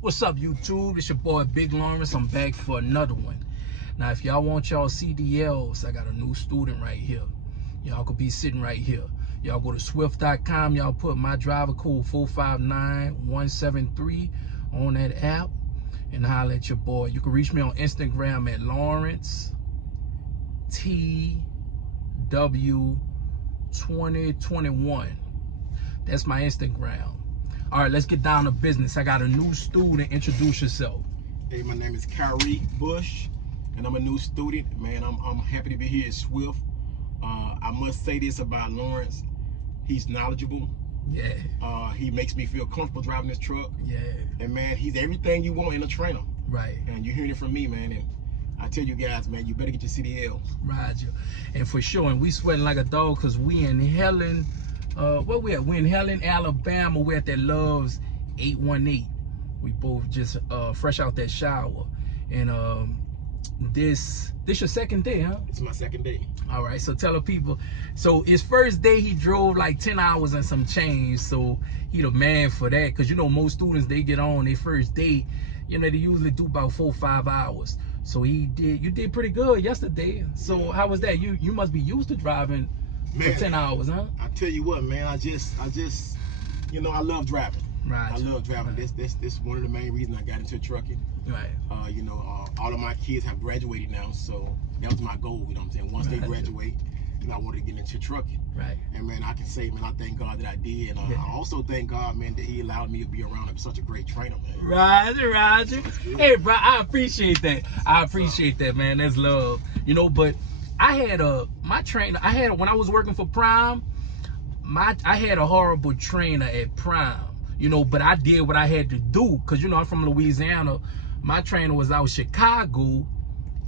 What's up, YouTube? It's your boy Big Lawrence. I'm back for another one. Now, if y'all want y'all CDLs, I got a new student right here. Y'all could be sitting right here. Y'all go to swift.com. Y'all put my driver code 459173 on that app and holler at your boy. You can reach me on Instagram at Lawrence TW2021. That's my Instagram. All right, let's get down to business. I got a new student. Introduce yourself. Hey, my name is Kyrie Bush, and I'm a new student. Man, I'm happy to be here at Swift. I must say this about Lawrence. He's knowledgeable. Yeah. He makes me feel comfortable driving this truck. Yeah. And man, he's everything you want in a trainer. Right. And you're hearing it from me, man. And I tell you guys, man, you better get your CDLs. Roger. And for sure, and we sweating like a dog because we in Helen. Where we at? We in Helen, Alabama. We're at that Loves 818. We both just fresh out that shower. And this your second day, huh? It's my second day. All right, so tell the people. So his first day he drove like 10 hours and some change. So he the man for that. Cause you know most students, they get on their first day, you know, they usually do about 4 or 5 hours. So you did pretty good yesterday. So how was that? You must be used to driving for 10 hours, huh? I tell you what, man, I just, you know, I love driving. Right. I love driving. Right. This one of the main reasons I got into trucking. Right. You know, all of my kids have graduated now, so that was my goal. You know what I'm saying? Once they graduate, you know, I wanted to get into trucking. Right. And man, I can say, man, I thank God that I did, and I also thank God, man, that He allowed me to be around such a great trainer, man. Roger. Hey, bro, I appreciate that. I appreciate that, man. That's love. You know, but I had my trainer. When I was working for Prime, I had a horrible trainer at Prime. You know, but I did what I had to do because, you know, I'm from Louisiana. My trainer was out of Chicago,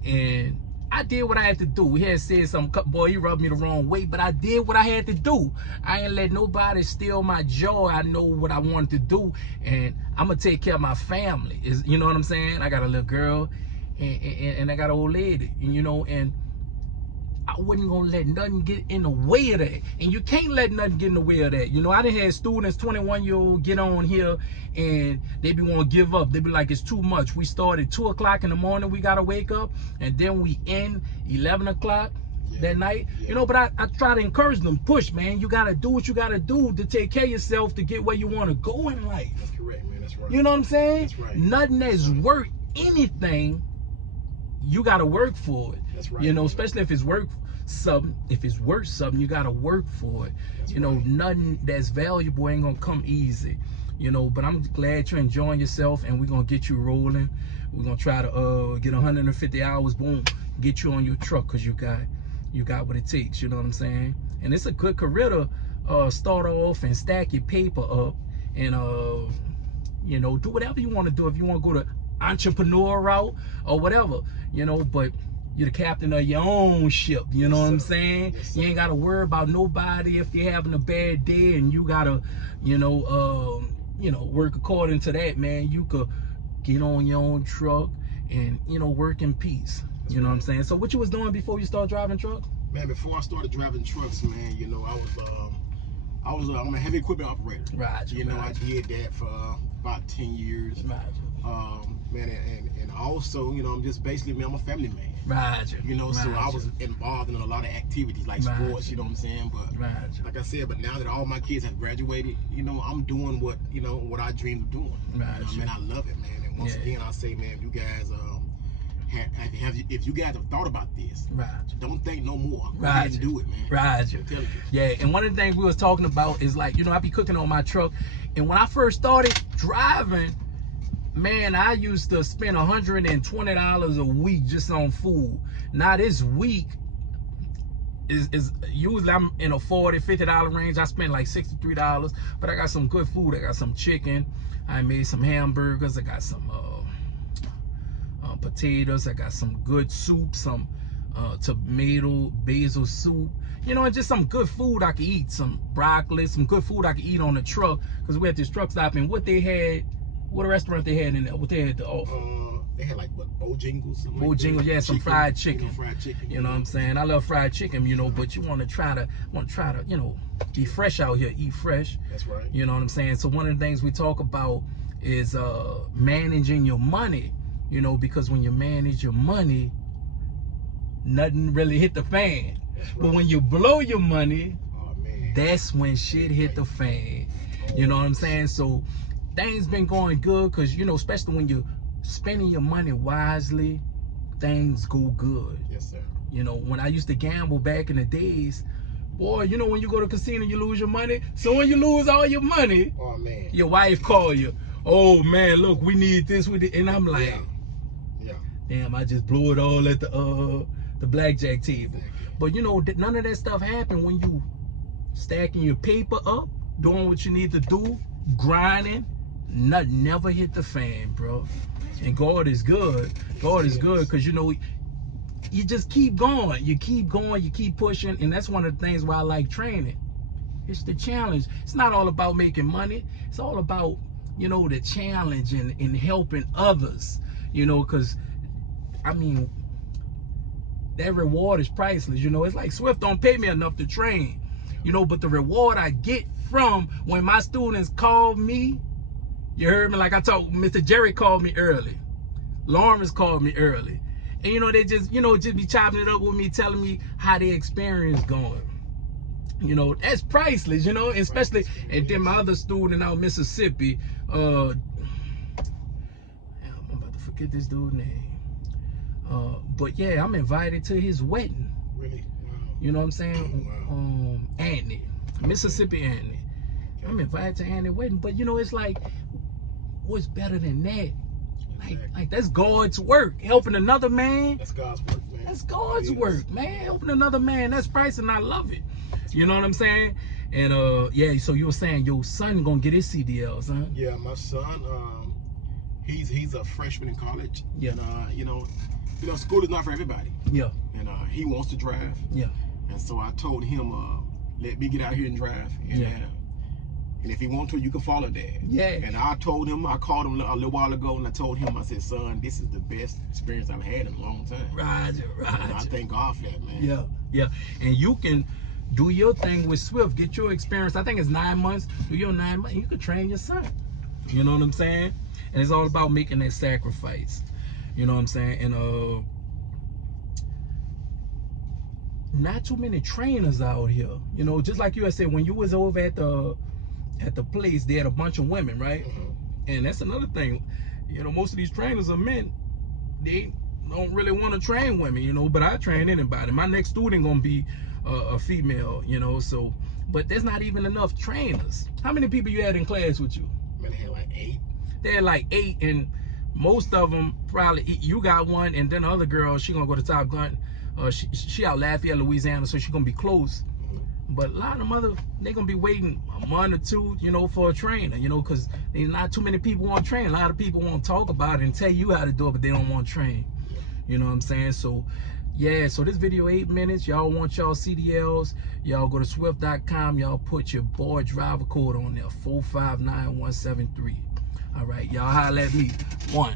and I did what I had to do. He had said something, boy, he rubbed me the wrong way, but I did what I had to do. I ain't let nobody steal my joy. I know what I wanted to do, and I'm going to take care of my family. You know what I'm saying? I got a little girl, and I got an old lady, and, you know, and I wasn't gonna let nothing get in the way of that. And you can't let nothing get in the way of that. You know, I done had students, 21-year-old, get on here and they be wanna give up. They be like, it's too much. We start at 2 o'clock in the morning, we gotta wake up, and then we end 11 o'clock that night. You know, but I try to encourage them, push, man. You gotta do what you gotta do to take care of yourself to get where you wanna go in life. That's correct, man. That's right. You know what I'm saying? That's right. Nothing that's worth anything, you gotta work for it. That's right. You know, especially if it's worth something, you gotta work for it. That's you know, right. Nothing that's valuable ain't gonna come easy. You know, but I'm glad you're enjoying yourself, and we're gonna get you rolling. We're gonna try to get 150 hours, boom, get you on your truck, because you got what it takes. You know what I'm saying? And it's a good career to start off and stack your paper up, and you know, do whatever you want to do. If you want to go the entrepreneur route or whatever, you know, but you're the captain of your own ship. You know what I'm saying? You ain't got to worry about nobody if you're having a bad day, and you gotta, you know, work according to that, man. You could get on your own truck and, you know, work in peace. You know what I'm saying? So what you was doing before you started driving truck? Man, before I started driving trucks, man, you know, I'm a heavy equipment operator. Right. You know, I did that for about 10 years. Right. Man, and also, you know, I'm just basically, man, I'm a family man. Roger. You know, so I Roger. was involved in a lot of activities like Roger. sports, you know what I'm saying? But Roger. like I said, but now that all my kids have graduated, you know, I'm doing what I dreamed of doing. Roger. Man, I love it, man. And once again, I say, man, you guys, if you guys have thought about this, Roger. don't think no more. Go Roger. ahead and do it, man. Roger. I'm telling you. Yeah, and one of the things we was talking about is, like, you know, I be cooking on my truck, and when I first started driving, man, I used to spend $120 a week just on food. Now this week is usually I'm in a $40, $50 range. I spend like $63, but I got some good food. I got some chicken. I made some hamburgers. I got some potatoes. I got some good soup, some tomato basil soup, you know, and just some good food I could eat, some broccoli, some good food I could eat on the truck, because we had this truck stop, and what restaurant they had in there, what they had to offer. They had like what, Bojangles? Bojangles, yeah, some fried chicken. Fried chicken. You know what I'm saying? I love fried chicken, you know, but you want to try to, you know, be fresh out here, eat fresh. That's right. You know what I'm saying? So one of the things we talk about is managing your money, you know, because when you manage your money, nothing really hit the fan. But when you blow your money, that's when shit hit the fan. You know what I'm saying? So things been going good, because, you know, especially when you're spending your money wisely, things go good. Yes, sir. You know, when I used to gamble back in the days, boy, you know, when you go to casino, you lose your money. So when you lose all your money, Oh man, your wife call you, oh man, look, we need this with it. And I'm like, yeah. damn, I just blew it all at the blackjack table. But you know, none of that stuff happened when you stacking your paper up, doing what you need to do, grinding. Nothing never hit the fan, bro. And God is good. God is good, because, you know, you just keep going. You keep going. You keep pushing. And that's one of the things why I like training. It's the challenge. It's not all about making money. It's all about, you know, the challenge and helping others. You know, because, I mean, that reward is priceless. You know, it's like Swift don't pay me enough to train. You know, but the reward I get from when my students call me, you heard me, like I told Mr. Jerry called me early. Lawrence called me early. And, you know, they just, you know, just be chopping it up with me, telling me how their experience going. You know, that's priceless, you know, especially, and then my other student out in Mississippi, I'm about to forget this dude's name. But yeah, I'm invited to his wedding. Really? Wow. You know what I'm saying? Wow. Anthony, Mississippi Anthony. Okay. I'm invited to Anthony's wedding, but you know, it's like, what's better than that? Like that's God's work. Helping another man. That's God's work, man. That's God's work, man. Helping another man. That's price, and I love it. You know what I'm saying? And yeah. So you were saying your son gonna get his CDLs, huh? Yeah, my son. He's a freshman in college. Yeah. And you know, school is not for everybody. Yeah. And he wants to drive. Yeah. And so I told him, let me get out here and drive. And, yeah. And if he wants to, you can follow Dad. Yeah. And I called him a little while ago, and I told him, I said, son, this is the best experience I've had in a long time. Roger. And I thank God for that, man. Yeah, yeah. And you can do your thing with Swift. Get your experience. I think it's 9 months. Do your 9 months. You can train your son. You know what I'm saying? And it's all about making that sacrifice. You know what I'm saying? And not too many trainers out here. You know, just like you had said, when you was over at the place, they had a bunch of women, right? And that's another thing. You know, most of these trainers are men. They don't really want to train women, you know, but I train anybody. My next student gonna be a female, you know, so, but there's not even enough trainers. How many people you had in class with you? Man, they had like 8. They had like 8, and most of them probably, you got one, and then the other girl, she gonna go to Top Gun. She out Lafayette, Louisiana, so she gonna be close. But a lot of them other, they gonna be waiting a month or 2, you know, for a trainer, you know, because there's not too many people want to train. A lot of people want to talk about it and tell you how to do it, but they don't want to train. You know what I'm saying? So, yeah, so this video 8 minutes. Y'all want y'all CDLs, y'all go to Swift.com. Y'all put your boy driver code on there, 459173. All right, y'all holla at me. 1.